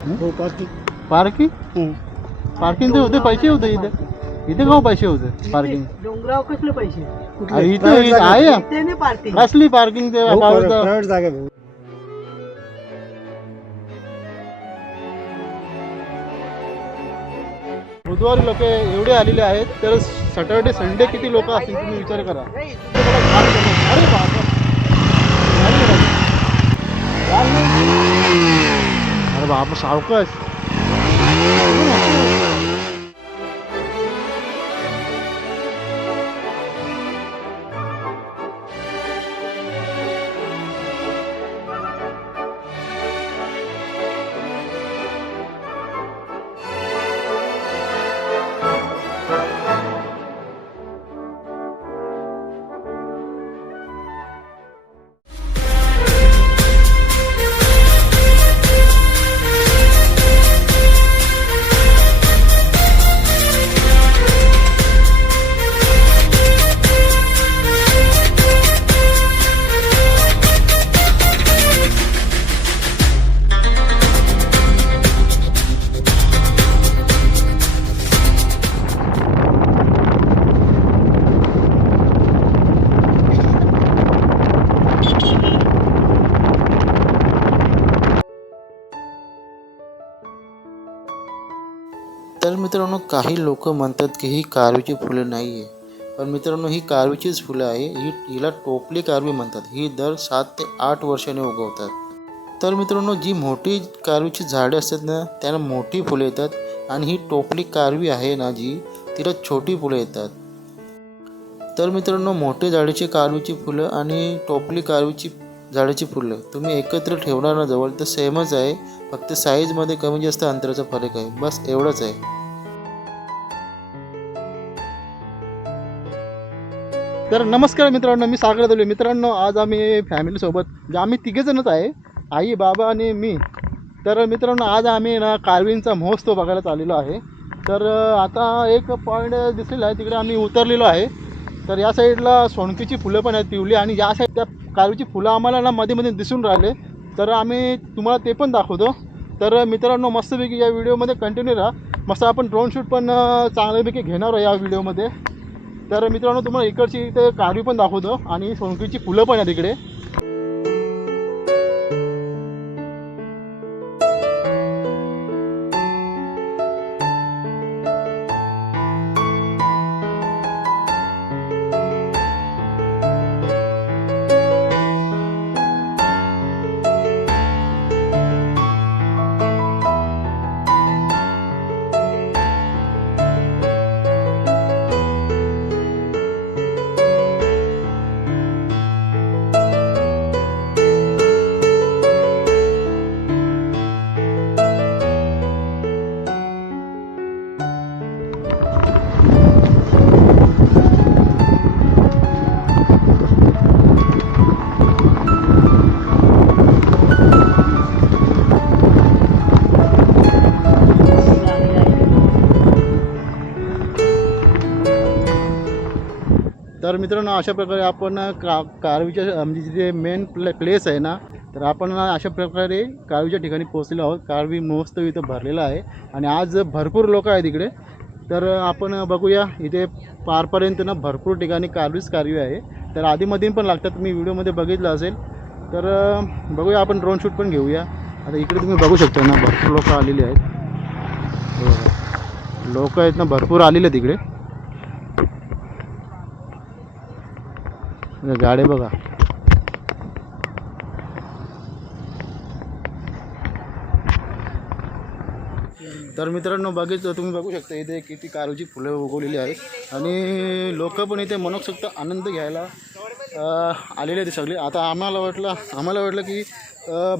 हो parking. Parking parking होते पैसे होते इथे इथे का पैसे होते पार्किंग डोंगराव कसले पैसे अरे इथे आहे ते नाही पार्किंग कसली पार्किंग ते पाऊस प्रायव्हेट जागा आहे भाऊ. बुधवारी लोक एवढे आलेले आहेत तर सॅटर्डे संडे किती लोक असतील तुम्ही विचार करा. अरे बाबा अरे बाबा सावकाश. तर मित्रांनो काही लोक म्हणतात की ही कारवीची फुलं नाही आहे, पण मित्रांनो ही कारवीचीच फुलं आहे. हिला टोपली कारवी म्हणतात. ही दर 7 ते 8 वर्षांनी उगवतात. तर मित्रांनो जी मोठी कारवीची झाडे असतात ना त्यांना मोठी फुलं येतात आणि ही टोपली कारवी आहे ना जी तिला छोटी फुलं येतात. तर मित्रांनो मोठे झाडाची कारवीची फुलं आणि टोपली कारवीची झाडाची फुलं तुम्ही एकत्र ठेवणार ना जवळ तर सेमच आहे, फक्त साईजमध्ये कमी जास्त अंतराचा फरक आहे, बस एवढंच आहे. तर नमस्कार मित्रांनो, मी सागर दवले. मित्रांनो आज आम्ही फॅमिलीसोबत म्हणजे आम्ही तिघेजणच आहे, आई बाबा आणि मी. तर मित्रांनो आज आम्ही ना कारवींचा महोत्सव बघायला चाललेलो आहे. तर आता एक पॉईंट दिसलेला आहे तिकडे आम्ही उतरलेलो आहे. तर या साईडला सोनकीची फुलं पण आहेत पिवली आणि या साईड त्या कारवीची फुलं आम्हाला ना मध्ये मध्ये दिसून राहिले, तर आम्ही तुम्हाला ते पण दाखवतो. तर मित्रांनो मस्तपैकी या व्हिडिओमध्ये कंटिन्यू राहा. मस्त आपण ड्रोन शूट पण चांगल्यापैकी घेणार आहे या व्हिडिओमध्ये. तर मित्रांनो तुम्हाला इकडची इथे कारवी पण दाखवतो आणि सोनकीची फुलं पण आहेत तिकडे. तर मित्रांनो अशा प्रकारे आपण कारवीच्या म्हणजे जिथे मेन प्लेस आहे ना, तर आपण अशा प्रकारे कारवीच्या ठिकाणी पोहोचलेलो आहोत. कारवी महोत्सव इथं भरलेला आहे आणि आज भरपूर लोक आहेत इकडे. तर आपण बघूया इथे पारपर्यंत ना भरपूर ठिकाणी कारवी आहे. तर आधीमधून पण लागतात, तुम्ही व्हिडिओमध्ये बघितलं असेल. तर बघूया आपण ड्रोन शूट पण घेऊया. आता इकडे तुम्ही बघू शकता ना भरपूर लोक आलेले आहेत. लोक आहेत ना भरपूर आलेले आहेत इकडे. गाडे बघा. तर मित्रांनो तुम्ही बघू शकता इथे किती कारवीची फुलं उगवलेली आहेत आणि लोक पण इथे मनोक्षक्त आनंद घ्यायला आलेले आहेत सगळे. आता आम्हाला वाटलं की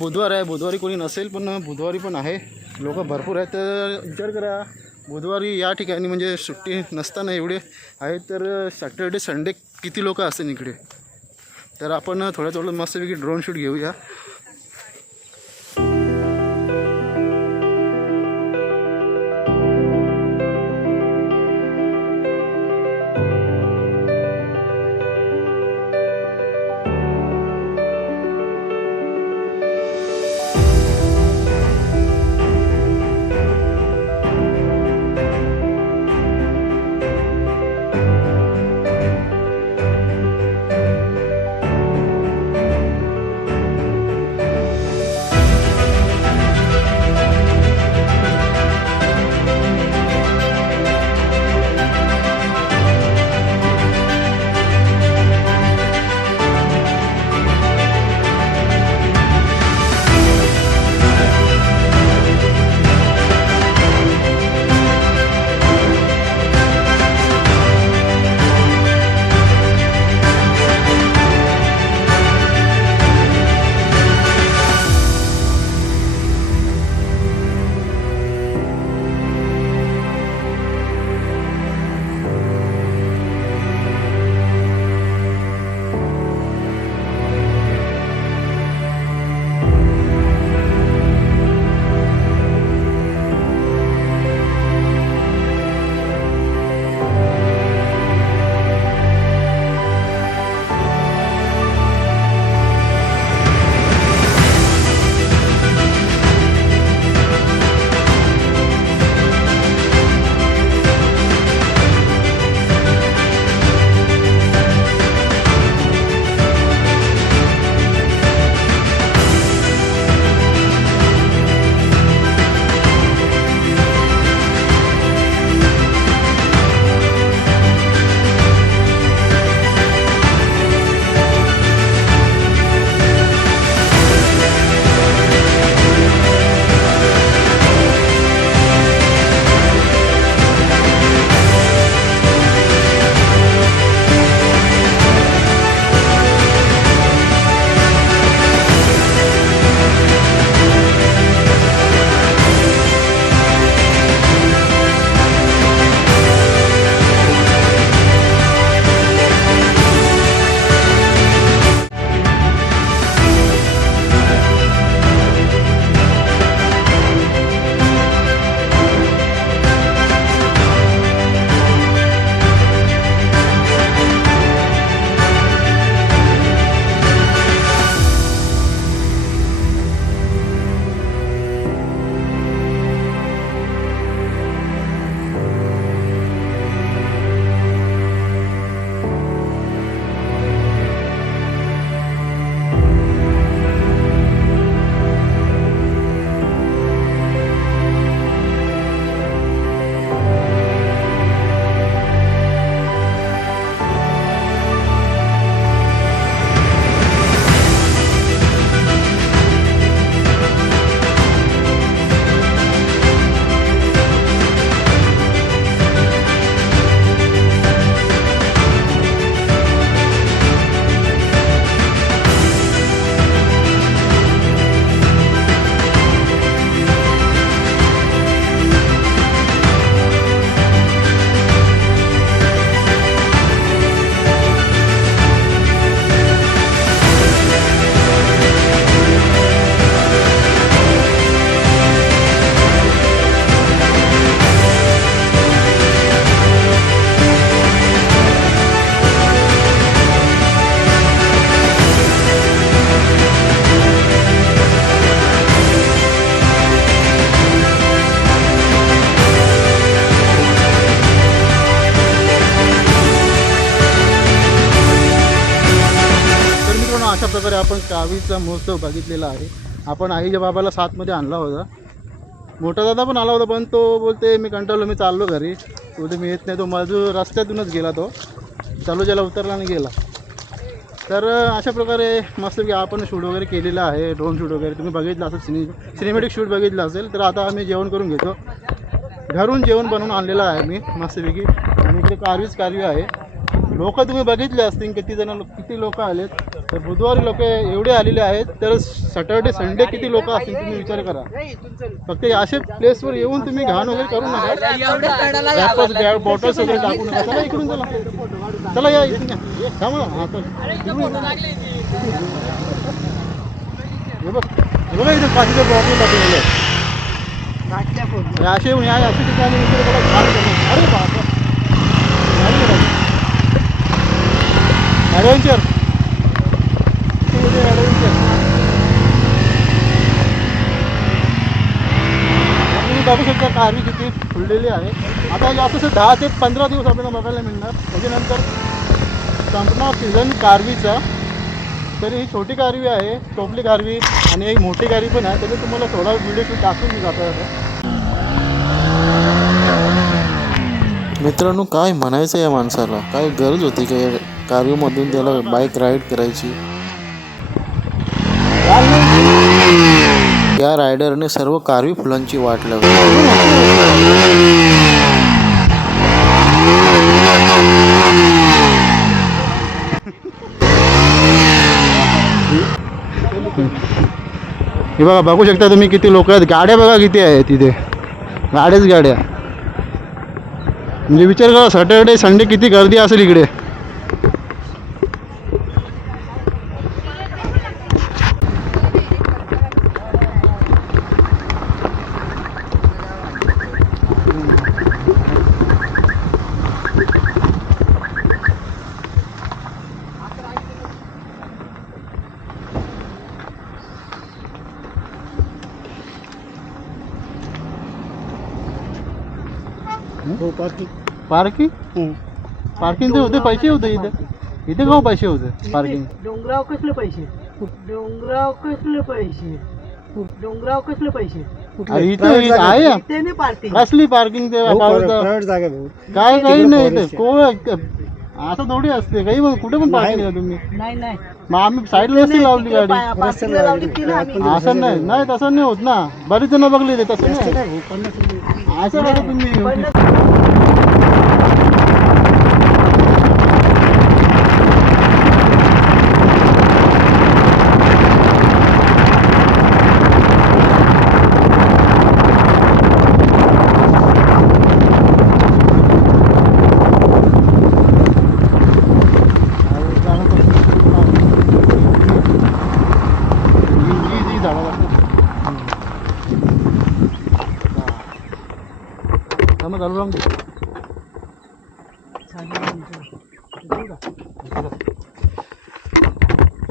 बुधवार आहे, बुधवारी कोणी नसेल, पण बुधवारी पण आहे, लोक भरपूर आहेत. तर विचार करा बुधवारी या ठिकाणी म्हणजे सुट्टी नसताना एवढे आहेत, तर सॅटर्डे संडे किती लोक असतील इकडे. तर आपण थोडं मस्तपैकी ड्रोन शूट घेऊया. आपण कारवीचा महोत्सव बघितलेला आहे. आपण आईच्या बाबाला साथमध्ये आणला होता. मोठा दादा पण आला होता, पण तो बोलते मी कंटाळलो, मी चाललो घरी. बोलते मी येत नाही. तो मजूर रस्त्यातूनच गेला, तो चालू उतरला आणि गेला. तर अशा प्रकारे मस्तपैकी आपण शूट वगैरे केलेलं आहे. ड्रोन शूट वगैरे तुम्ही बघितलं असेल, सिनेमॅटिक शूट बघितलं असेल. तर आता आम्ही जेवण करून घेतो. घरून जेवण बनवून आणलेलं आहे मी मस्तपैकी. आणि इकडे कारवी आहे. लोक तुम्ही बघितले असतील किती लोक आलेत. तर बुधवारी लोक एवढे आलेले आहेत, तर सॅटर्डे संडे किती लोक असतील तुम्ही विचार करा. फक्त असे प्लेसवर येऊन तुम्ही घाण वगैरे करू नका. बॉटल्स वगैरे टाकू नका. चला इकडून, चला या इथून या. थांबा आता हे बघा इथं पाचशे बॉटल टाकलेलं. असे येऊन या अशा ठिकाणी अरे बाबा ॲडव्हेंचर तुम्ही बघू शकता कारवी किती फुललेली आहे. आता जास्त 10 ते 15 दिवस आपल्याला बघायला मिळणार. त्याच्यानंतर संपणार सीझन कारवीचा. तर ही छोटी कारवी आहे, टोपली कारवी, आणि एक मोठी कारवी पण आहे. त्याच्यात तुम्हाला थोडा व्हिडिओ शूट टाकून मी जातो. मित्रांनो, काय म्हणायचं या माणसाला? काय गरज होती का या कारवीमधून त्याला बाईक राईड करायची? या रायडरने सर्व कारवी फुलांची वाट लावली. हे बघा, बघू शकता तुम्ही किती लोक आहेत. गाड्या बघा किती आहेत तिथे. गाड्या म्हणजे विचार करा, सॅटर्डे संडे किती गर्दी असेल इकडे. पार्किंगचे होते पैसे होते इथे गाव पैसे होते पार्किंग. डोंगराव कसले पैसे? इथे आहे त्याने पार्किंग कसली पार्किंग? काय काही नाही इथे. असं थोडी असते काही. मग कुठे पण पार्किंग आहे तुम्ही. नाही मग आम्ही साईडला नसती लावली गाडी. पार्किंगला लावली तिला आम्ही. असं नाही तसं नाही होत ना. बरेच जण बघले ते तसं नाही. असं बघा तुम्ही.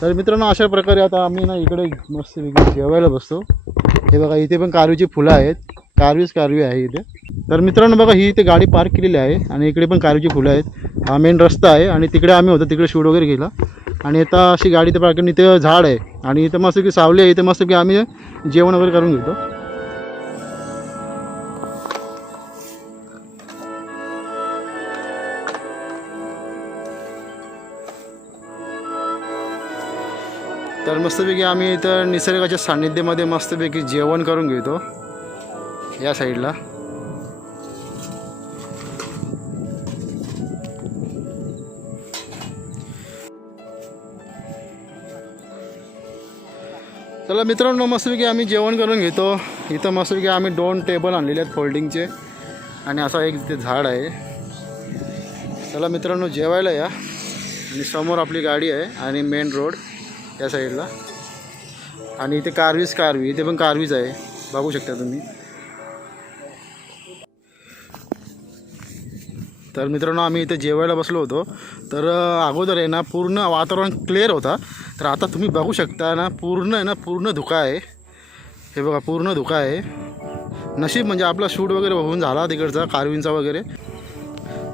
तर मित्रांनो, अशा प्रकारे आता आम्ही ना इकडे मस्त जेवायला बसतो. हे बघा, इथे पण कारवीची फुलं आहेत. कारवी आहे इथे. तर मित्रांनो बघा, ही इथे गाडी पार्क केलेली आहे आणि इकडे पण कारवीची फुलं आहेत. हा मेन रस्ता आहे आणि तिकडे आम्ही होतो, तिकडे शूट वगैरे केला. आणि आता अशी गाडी तर पार्क, इथे झाड आहे आणि इथं मस्त की सावली आहे. इथे मस्त की आम्ही जेवण वगैरे करून घेतो. तर मस्तपैकी आम्ही इथं निसर्गाच्या सान्निध्यामध्ये मस्तपैकी जेवण करून घेतो या साईडला. चला मित्रांनो, मस्तपैकी आम्ही जेवण करून घेतो. इथं मस्तपैकी आम्ही 2 टेबल आणलेले आहेत फोल्डिंगचे आणि असा एक तिथे झाड आहे. चला मित्रांनो, जेवायला या. आणि समोर आपली गाडी आहे आणि मेन रोड या साईडला. आणि इथे कारवी, इथे पण कारवीच आहे, बघू शकता तुम्ही. तर मित्रांनो, आम्ही इथे जेवायला बसलो होतो. तर अगोदर आहे ना पूर्ण वातावरण क्लिअर होता. तर आता तुम्ही बघू शकता ना, पूर्ण आहे ना, पूर्ण धुका आहे. हे बघा, पूर्ण धुका आहे. नशीब म्हणजे आपला शूट वगैरे होऊन झाला तिकडचा कारवींचा वगैरे.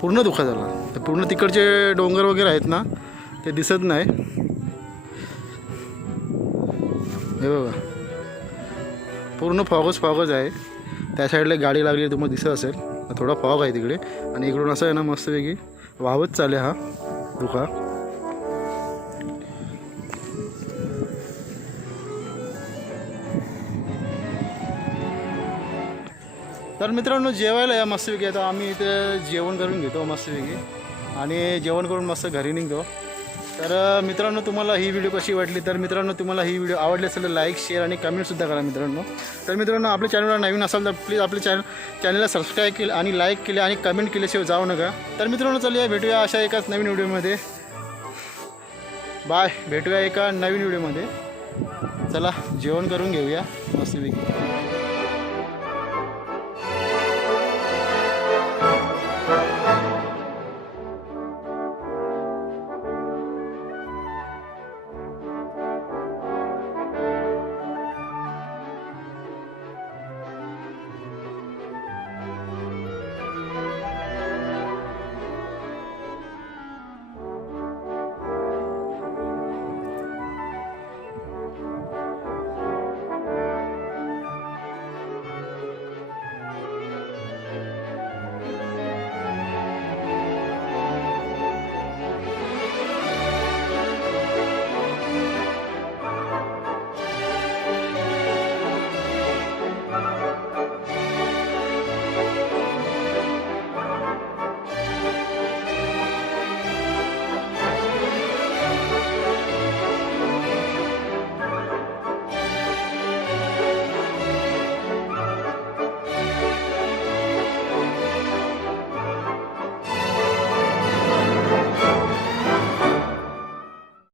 पूर्ण धुका झाला. तर पूर्ण तिकडचे डोंगर वगैरे आहेत ना, ते दिसत नाही. हे बघा पूर्ण फॉगच आहे. त्या साईडला गाडी लागली तुम्हाला दिसत असेल, थोडा फॉग आहे तिकडे. आणि इकडून असं आहे ना मस्तपैकी वाहवत चालले हा धुका. तर मित्रांनो जेवायला या मस्तपैकी. आता आम्ही इथे जेवण करून घेतो मस्तपैकी आणि जेवण करून मस्त घरी निघतो. तर मित्रांनो तुम्हाला ही व्हिडिओ कशी वाटली, तर मित्रांनो तुम्हाला ही व्हिडिओ आवडली असेल तर लाईक शेअर आणि कमेंटसुद्धा करा मित्रांनो. तर मित्रांनो आपल्या चॅनलला नवीन असाल तर प्लीज आपल्या चॅनलला सबस्क्राईब केलं आणि लाईक केले आणि कमेंट केल्याशिवाय जाऊ नका. तर मित्रांनो चला भेटूया अशा एकाच नवीन व्हिडिओमध्ये. बाय, भेटूया एका नवीन व्हिडिओमध्ये. चला जेवण करून घेऊया मस्तपैकी.